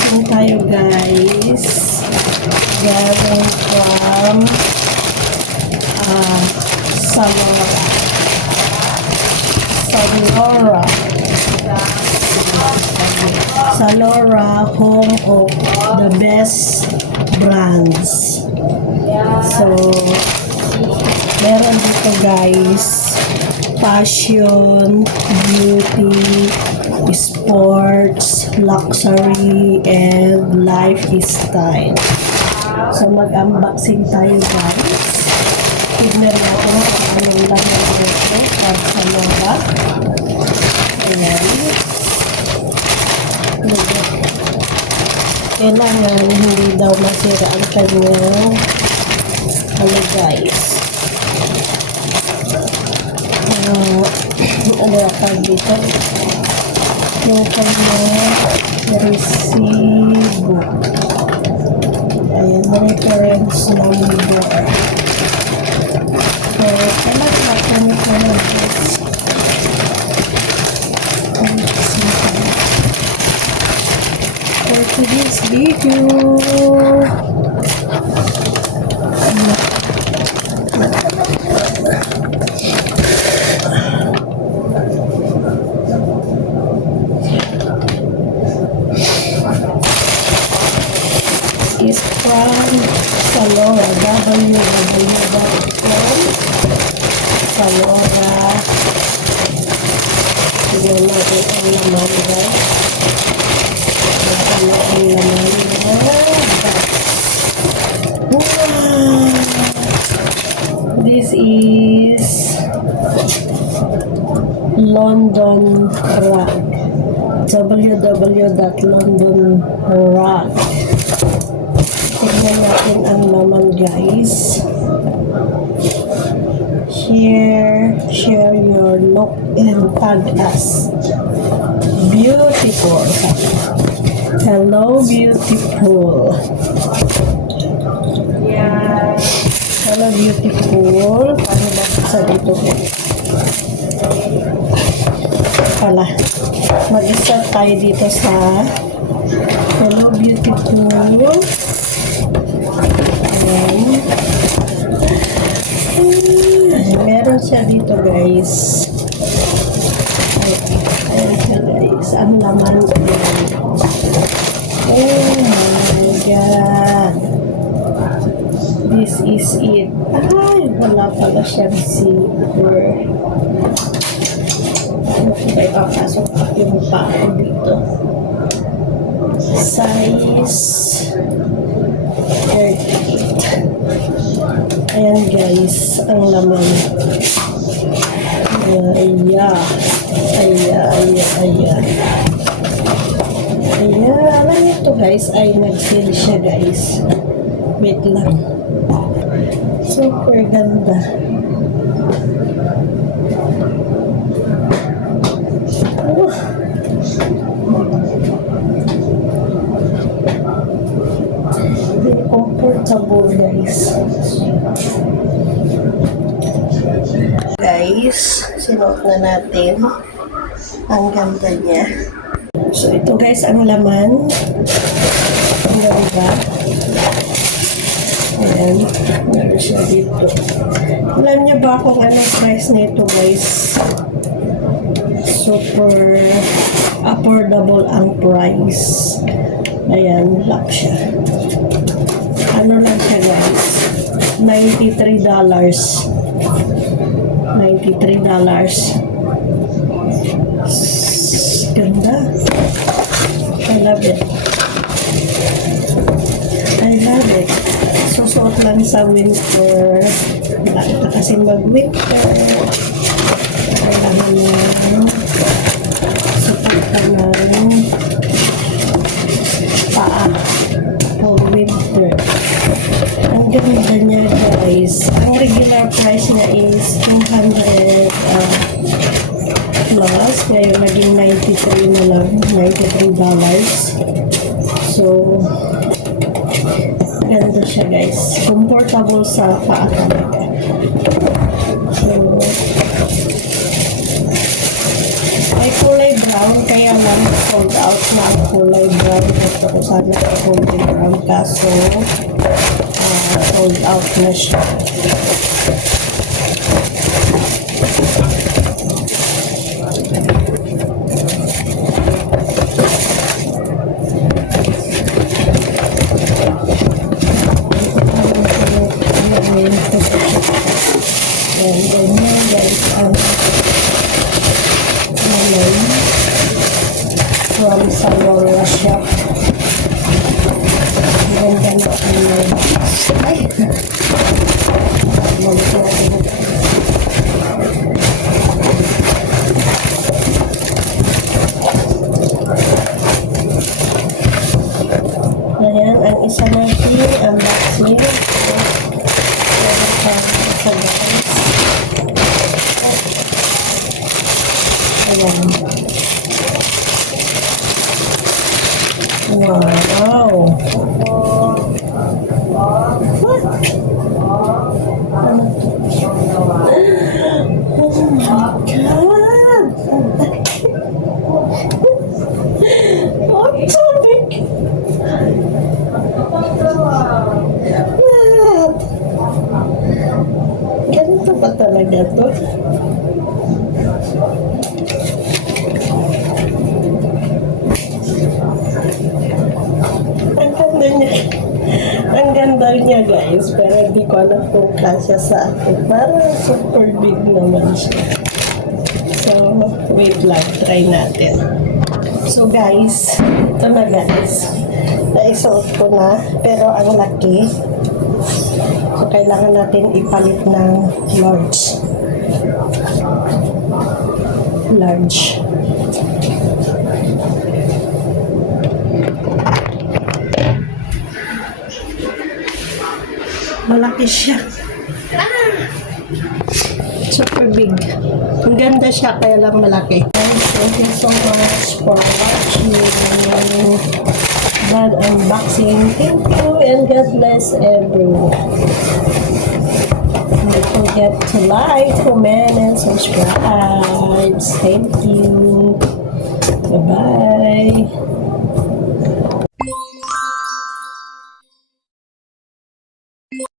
unboxing tayo guys. Galing from Salora. Salora, home of the best brands. So, meron dito guys, fashion, beauty, sports, luxury, and lifestyle. So, mag-unboxing tayo guys. Tignan natin kung anong laman dito at Salora. Ayan. Kailangan hindi daw masira ang kanyang guys. Ano tawag dito? Yung kanyang resibo. Ayan, reference number. So, kailangan natin ito na guys. For today's video, is from Salora, www.salora. Tignan natin ang laman guys. Wow! This is London Rag. www.londonrag. Tignan natin ang laman guys. Share your look and tag us. Beautiful. Hello, beautiful. Yeah. Hello, beautiful. Paano ba sa dito? Pala. Mag-start tayo dito sa Hello, beautiful. Ayan. Meron siya dito guys. Ayan siya guys. Ang laman ko yan. Oh my God. This is it. Ay, wala pala siyang zipper. Okay, papasok yung paa dito. Size 38. Ayan guys, ang laman. Alam niyo to guys, ay nag-sale siya guys. Wait lang. Super ganda. Oh. Very comfortable guys. Guys, sinuot na natin. Ang ganda niya. So, ito guys, ang laman. Ang ganda. Ayan. Meron siya dito. Alam niyo ba kung anong price nito guys? Super affordable ang price. Ayan, lock siya. Ano lang siya guys? $93. Ganda. I love it. Susuot lang sa winter. Wala na kasi mag-winter. Kailangan na suot ka ng paa for winter. Ang ganda niya guys. Ang regular price niya is 200 plus. Ngayon naging 93 na lang. $93. So, ganda siya guys. Comfortable sa paa talaga. So, ay kulay brown, kaya lang sold out na ang kulay brown. Gusto ko sana kulay brown, kaso sold out na siya. And ganyan guys ang malay from Salora Shop. Ganda na ang malay. Ay! Malit natin. Ayan, ang isa natin unboxing. Sa guys. Ayan. Wow! What? Oh my God! What's so big? What? Ganito ba talaga to? Ang ganda niya. Ang ganda niya guys. Pero hindi ko alam kung kasya sa akin. Parang super big naman siya. So, wait lang. Try natin. So guys, ito na guys. Naisuot ko na. Pero ang laki. So, kailangan natin ipalit ng large. Large. Malaki siya. Super big. Ang ganda siya, kaya lang malaki. Thank you so much for watching that unboxing. Thank you and God bless everyone. Don't forget to like, comment, and subscribe. Thank you. Bye-bye.